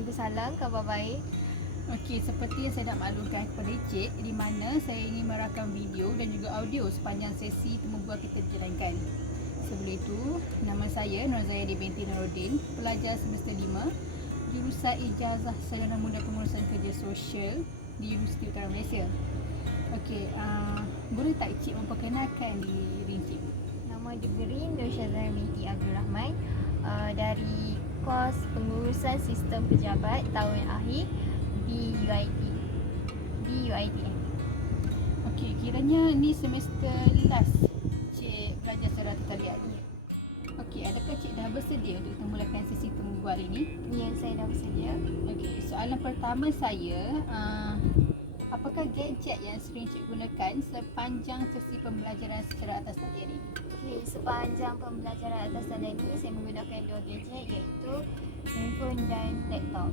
Waalaikumsalam, khabar baik. Okey, seperti yang saya nak maklumkan kepada Encik, di mana saya ingin merakam video dan juga audio sepanjang sesi temu bual kita dijalankan. Sebelum itu, nama saya Norzayadi binti Nuruddin, pelajar semester 5, jurusan Ijazah Sarjana Muda Pengurusan Kerja Sosial di Universiti Utara Malaysia. Okey, boleh tak Encik memperkenalkan diri Encik? Nama diberi Nur Syazana binti Abdul Rahman, dari kos Pengurusan Sistem Pejabat tahun akhir di UiTM. Okey, kiranya ni semester last Cik belajar secara talian. Okey, adakah Cik dah bersedia untuk kita mulakan sesi temu bual ini? Ya, saya dah bersedia. Okey, soalan pertama saya, apakah gadget yang sering Cik gunakan sepanjang sesi pembelajaran secara atas talian ini? Okay, sepanjang pembelajaran atas talian ini saya menggunakan dua gadget, iaitu handphone dan laptop.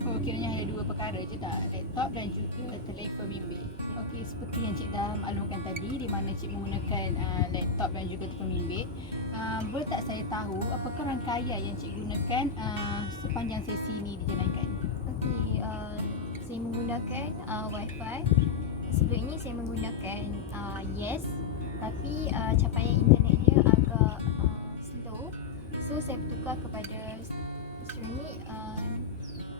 Oh, kiranya hanya dua perkara je tak? Laptop dan juga telefon bimbit. Okey, seperti yang Cik dah maklumkan tadi, di mana Cik menggunakan laptop dan juga telefon bimbit. Boleh tak saya tahu apakah rangkaian yang Cik gunakan sepanjang sesi ini dijalankan? Okey, saya menggunakan Wi-Fi. Sebelum ini saya menggunakan Yes, tapi capaian internet dia agak slow. So saya bertukar kepada Streamit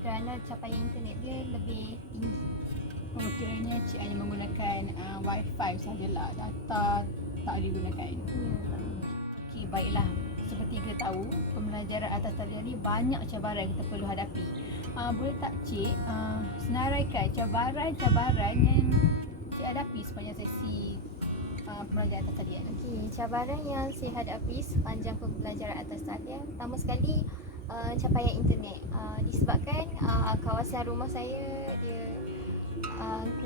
kerana capaian internet dia lebih tinggi. Oh, kiranya Cik hanya menggunakan Wi-Fi sahajalah, data tak digunakan. Ya. Okey, baiklah. Seperti kita tahu, pembelajaran atas talian ni banyak cabaran kita perlu hadapi. Boleh tak Cik senaraikan cabaran-cabaran yang Cik hadapi sepanjang sesi pembelajaran atas talian? Okey, cabaran yang saya hadapi sepanjang pembelajaran atas talian, pertama sekali capaian internet. Disebabkan kawasan rumah saya dia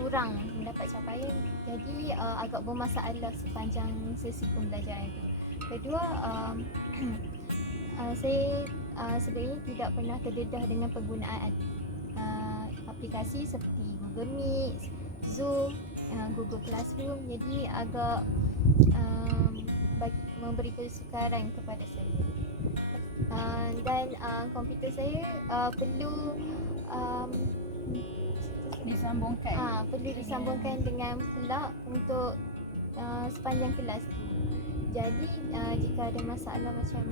kurang mendapat capaian, jadi agak bermasalah sepanjang sesi pembelajaran itu. Kedua, saya sebenarnya tidak pernah terdedah dengan penggunaan aplikasi seperti Google Meet, Zoom, Google Classroom, jadi agak memberi kesukaran kepada saya. Dan komputer saya perlu disambungkan dengan plug untuk sepanjang kelas tu. Jadi jika ada masalah macam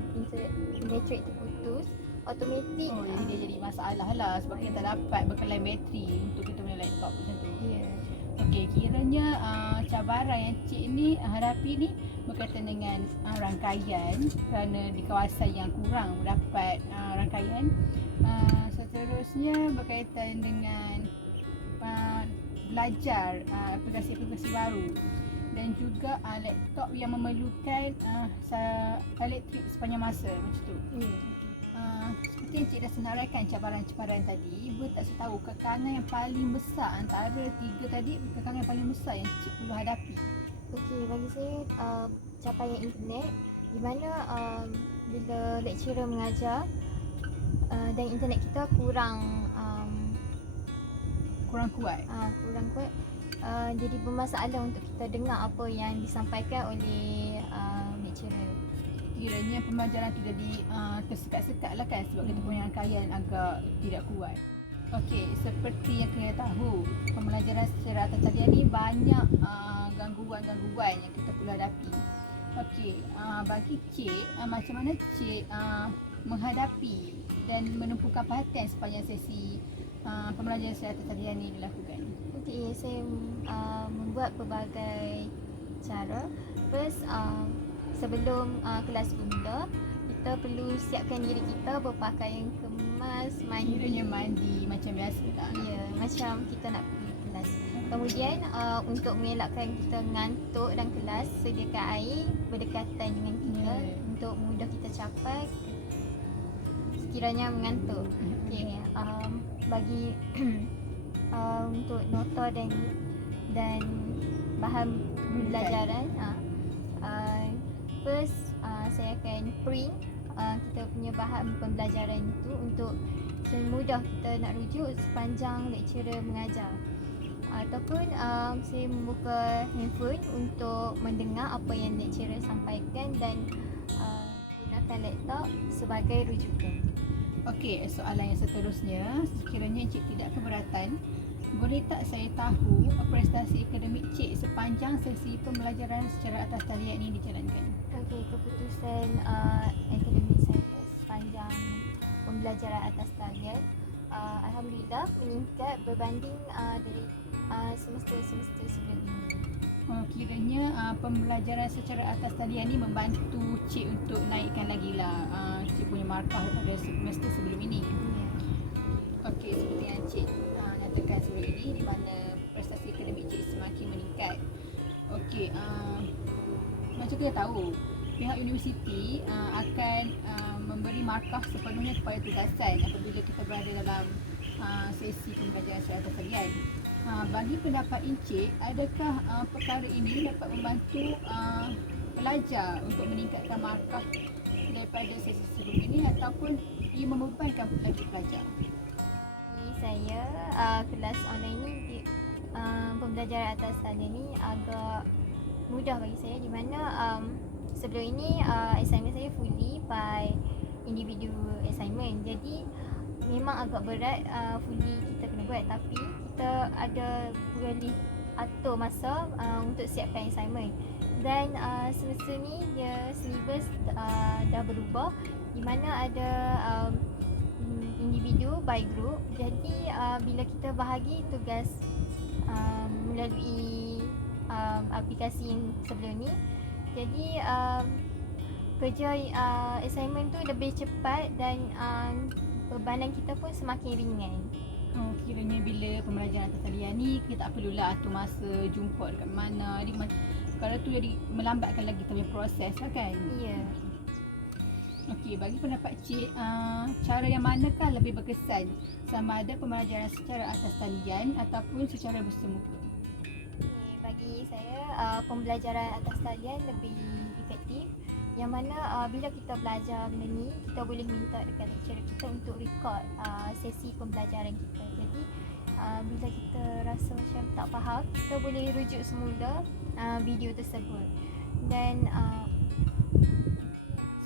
elektrik terputus, automatik Jadi dia jadi masalah lah sebab kita tak dapat bekalan bateri untuk kita punya laptop macam tu. Ya. Okey, kiranya cabaran yang Cik ni hadapi ni berkaitan dengan rangkaian kerana di kawasan yang kurang mendapat rangkaian. Seterusnya berkaitan dengan belajar aplikasi-aplikasi baru dan juga laptop yang memerlukan elektrik sepanjang masa macam tu. Seperti yang Cik dah senaraikan cabaran-cabaran tadi, boleh tak saya tahu kekangan yang paling besar antara tiga tadi, kekangan yang paling besar yang Cik perlu hadapi? Okey, bagi saya capaian internet, di mana bila lecturer mengajar dan internet kita kurang kuat. Jadi bermasalah untuk kita dengar apa yang disampaikan oleh lecturer. Kiranya pembelajaran tu jadi tersekat-sekat lah kan sebab kita punya rangkaian agak tidak kuat. Okey, seperti yang kita tahu, pembelajaran secara atas talian ni banyak gangguan-gangguan yang kita perlu hadapi. Okey, bagi Cik, macam mana Cik menghadapi dan menumpukan perhatian sepanjang sesi pembelajaran secara atas talian ni dilakukan? Okey, saya membuat pelbagai cara. First, sebelum kelas bermula, kita perlu siapkan diri kita berpakaian kemas, Kiranya mandi macam biasa tak? Ya, macam kita nak pergi kelas. Kemudian untuk mengelakkan kita ngantuk dalam kelas, sediakan air berdekatan dengan kita untuk mudah kita capai sekiranya mengantuk. Okey, bagi untuk nota dan bahan pembelajaran, first saya akan print kita punya bahan pembelajaran itu untuk semudah kita nak rujuk sepanjang lecturer mengajar. Ataupun saya membuka handphone untuk mendengar apa yang lecturer sampaikan dan gunakan laptop sebagai rujukan. Okey, soalan yang seterusnya, sekiranya Encik tidak keberatan, boleh tak saya tahu prestasi akademik Cik sepanjang sesi pembelajaran secara atas talian ini dijalankan? Okey, keputusan akademik saya sepanjang pembelajaran atas talian, alhamdulillah meningkat berbanding dari semester-semester sebelum ini. Kiranya pembelajaran secara atas talian ni membantu Cik untuk naikkan lagi lah Cik punya markah daripada semester sebelum ini. Ya. Okey, seperti yang Cik nyatakan sebelum ini, di mana prestasi akademik Cik semakin meningkat. Okey, macam kita tahu, pihak universiti akan memberi markah sepenuhnya kepada tugasan apabila kita berada dalam sesi pembelajaran secara atas talian. Bagi pendapat Encik, adakah perkara ini dapat membantu pelajar untuk meningkatkan markah daripada sesi sebelum ini ataupun ia membebankan lagi pelajar? Bagi saya, kelas online ni pembelajaran atas talian ni agak mudah bagi saya, di mana sebelum ini assignment saya fully by individual assignment. Jadi memang agak berat fully kita kena buat, tapi kita ada boleh atur masa untuk siapkan assignment. Dan semester ni dia syllabus dah berubah, di mana ada individu by group. Jadi bila kita bahagi tugas melalui aplikasi yang sebelum ni, jadi kerja assignment tu lebih cepat dan bebanan kita pun semakin ringan. Kiranya bila pembelajaran atas talian ni kita tak perlulah atur masa jumpa dekat mana. Kalau tu jadi melambatkan lagi kita punya proses lah kan. Ya. Okey, bagi pendapat Cik, cara yang manakah lebih berkesan, sama ada pembelajaran secara atas talian ataupun secara bersemuka? Okay, bagi saya pembelajaran atas talian lebih efektif, yang mana bila kita belajar benda ni, kita boleh minta dekat lecturer kita untuk record sesi pembelajaran kita. Jadi bila kita rasa macam tak faham, kita boleh rujuk semula video tersebut. Dan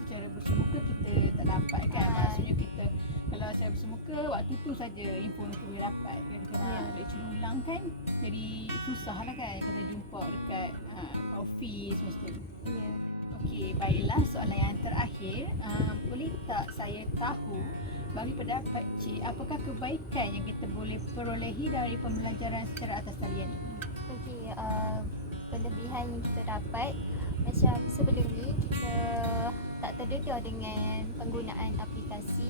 Secara bersemuka kita tak dapat kan. Maksudnya kita kalau secara bersemuka waktu tu saja info kita boleh dapat. Dan kalau lecture ulang kan, jadi susah lah kan kita jumpa dekat office macam tu. ya. Okey, baiklah, soalan yang terakhir, boleh tak saya tahu bagi pendapat Cik, apakah kebaikan yang kita boleh perolehi dari pembelajaran secara atas talian ini? Okey, kelebihan yang kita dapat, macam sebelum ni kita tak terdedah dengan penggunaan aplikasi.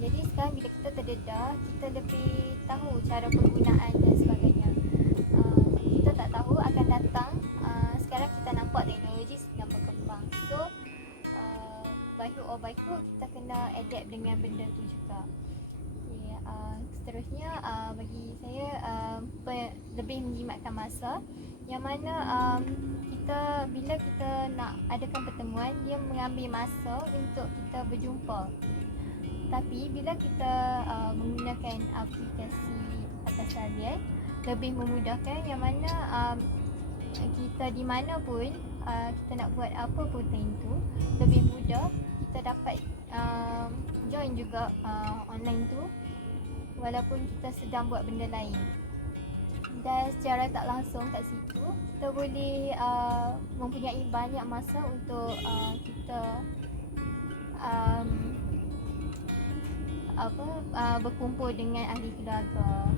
Jadi sekarang bila kita terdedah, kita lebih tahu cara penggunaan dan sebagainya. Kita tak tahu akan datang, sekarang kita nampak teknologi sedang berkembang. So by hook or by crook, kita kena adapt dengan benda tu juga. Okay, seterusnya bagi saya lebih menjimatkan masa, yang mana bila kita nak adakan pertemuan, dia mengambil masa untuk kita berjumpa. Tapi bila kita menggunakan aplikasi atas talian, lebih memudahkan, yang mana kita di mana pun kita nak buat apa pun time tu lebih mudah. Kita dapat join juga online tu walaupun kita sedang buat benda lain. Dan secara tak langsung kat situ, kita boleh mempunyai banyak masa untuk kita berkumpul dengan ahli keluarga.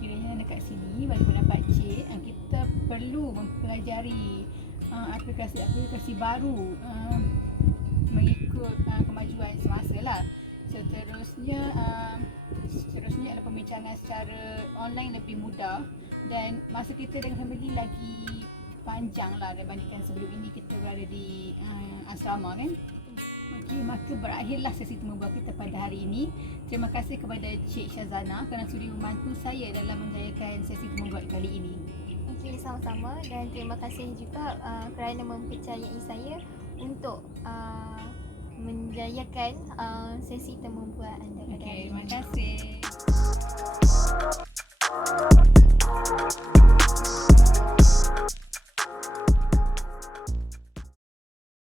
Kiranya dekat sini bagi pendapat Cik, kita perlu mempelajari aplikasi-aplikasi baru mengikut kemajuan semasa lah. Seterusnya adalah pembincangan secara online lebih mudah dan masa kita dengan family lagi panjang lah dibandingkan sebelum ini kita berada di asrama kan. Okey, maka berakhirlah sesi temu bual kita pada hari ini. Terima kasih kepada Cik Syazana kerana sudi membantu saya dalam menjayakan sesi temu bual kali ini. Okey, sama-sama, dan terima kasih juga kerana mempercayai saya untuk menjayakan sesi temu bual anda pada hari Okey, terima ini. kasih.